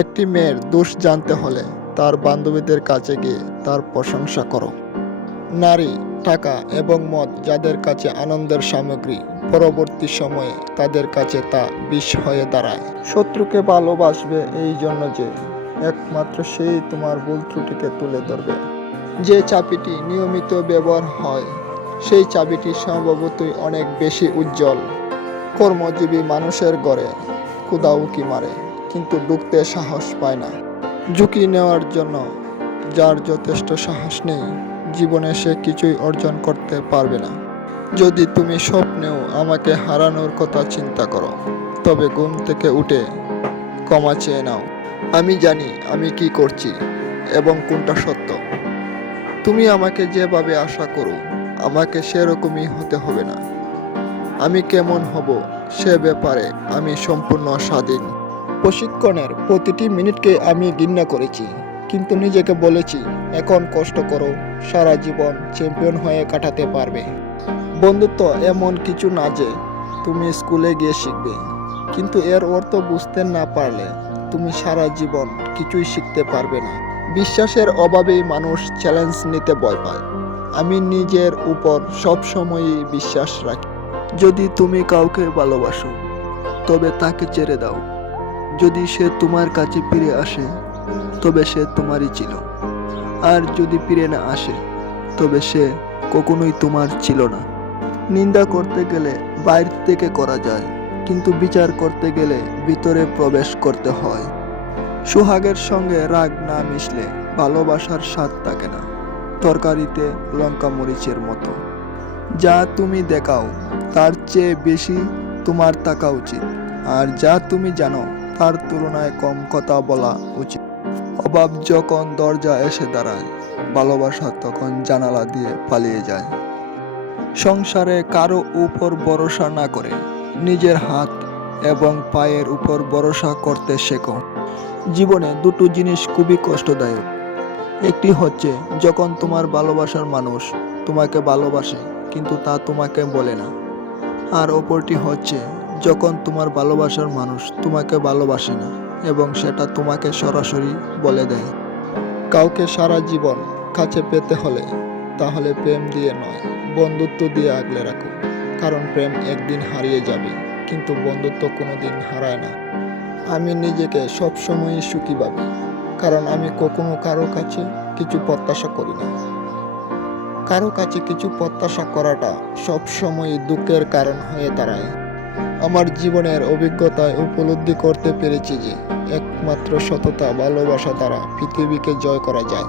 একটি মেয়ের দোষ জানতে হলে তার বান্ধবীদের কাছে গিয়ে তার প্রশংসা করো। নারী, টাকা এবং মদ যাদের কাছে আনন্দের সামগ্রী, পরবর্তী সময়ে তাদের কাছে তা বিষ হয়ে দাঁড়ায়। শত্রুকে ভালোবাসবে এই জন্য যে একমাত্র সেই তোমার ভুল ত্রুটিকে তুলে ধরবে। যে চাবিটি নিয়মিত ব্যবহার হয় সেই চাবিটি সম্ভবতই অনেক বেশি উজ্জ্বল। কর্মজীবী মানুষের ঘরে ক্ষুধা উকি মারে, কিন্তু ঢুকতে সাহস পায় না। ঝুঁকি নেওয়ার জন্য যার যথেষ্ট সাহস নেই, জীবনে সে কিছুই অর্জন করতে পারবে না। যদি তুমি স্বপ্নেও আমাকে হারানোর কথা চিন্তা করো, তবে ঘুম থেকে উঠে ক্ষমা চেয়ে নাও। আমি জানি আমি কি করছি এবং কোনটা সত্য। তুমি আমাকে যেভাবে আশা করো, আমাকে সেরকমই হতে হবে না। আমি কেমন হব সে ব্যাপারে আমি সম্পূর্ণ স্বাধীন। প্রশিক্ষণের প্রতিটি মিনিটকে আমি ঘৃণা করেছি, কিন্তু নিজেকে বলেছি এখন কষ্ট করো, সারা জীবন চ্যাম্পিয়ন হয়ে কাটাতে পারবে। বন্ধুত্ব এমন কিছু না যে তুমি স্কুলে গিয়ে শিখবে, কিন্তু এর অর্থ বুঝতে না পারলে তুমি সারা জীবন কিছুই শিখতে পারবে না। বিশ্বাসের অভাবেই মানুষ চ্যালেঞ্জ নিতে ভয় পায়। আমি নিজের উপর সবসময়ই বিশ্বাস রাখি। যদি তুমি কাউকে ভালোবাসো, তবে তাকে ছেড়ে দাও। যদি সে তোমার কাছে ফিরে আসে, তবে সে তোমারই ছিল। আর যদি ফিরে না আসে, তবে সে কখনোই তোমার ছিল না। নিন্দা করতে গেলে বাইরে থেকে করা যায়, কিন্তু বিচার করতে গেলে ভিতরে প্রবেশ করতে হয়। সোহাগের সঙ্গে রাগ না মিশলে ভালোবাসার স্বাদ থাকে না, তরকারিতে লঙ্কা মরিচের মতো। যা তুমি দেখাও তার চেয়ে বেশি তোমার থাকা উচিত, আর যা তুমি জানো তার তুলনায় কম কথা বলা উচিত। অভাব যখন দরজা এসে দাঁড়ায়, ভালোবাসা তখন জানালা দিয়ে পালিয়ে যায়। সংসারে কারো উপর ভরসা না করে নিজের হাত এবং পায়ের উপর ভরসা করতে শেখো। জীবনে দুটো জিনিস খুবই কষ্টদায়ক। একটি হচ্ছে যখন তোমার ভালোবাসার মানুষ তোমাকে ভালোবাসে কিন্তু তা তোমাকে বলে না। আর অপরটি হচ্ছে যখন তোমার ভালোবাসার মানুষ তোমাকে ভালোবাসে না এবং সেটা তোমাকে সরাসরি বলে দেয়। কাউকে সারা জীবন কাছে পেতে হলে তাহলে প্রেম দিয়ে নয়, বন্ধুত্ব দিয়ে আগলে রাখো। কারণ প্রেম একদিন হারিয়ে যাবে, কিন্তু বন্ধুত্ব কোনোদিন হারায় না। আমি নিজেকে সবসময়ই সুখী ভাবি, কারণ আমি কখনো কারো কাছে কিছু প্রত্যাশা করি না। কারো কাছে কিছু প্রত্যাশা করাটা সবসময়ই দুঃখের কারণ হয়ে দাঁড়ায়। আমার জীবনের অভিজ্ঞতায় উপলব্ধি করতে পেরেছি যে একমাত্র সততা ভালোবাসা দ্বারা পৃথিবীকে জয় করা যায়।